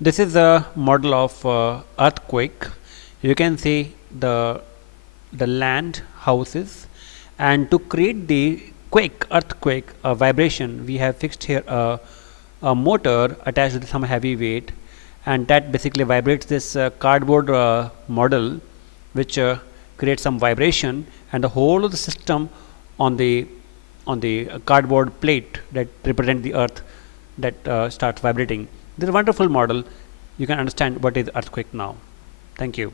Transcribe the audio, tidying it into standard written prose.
This is a model of earthquake. You can see the land houses, and to create the earthquake vibration, we have fixed here a motor attached with some heavy weight, and that basically vibrates this cardboard model, which creates some vibration, and the whole of the system on the cardboard plate that represent the earth that starts vibrating. This is a wonderful model. You can understand what is earthquake now. Thank you.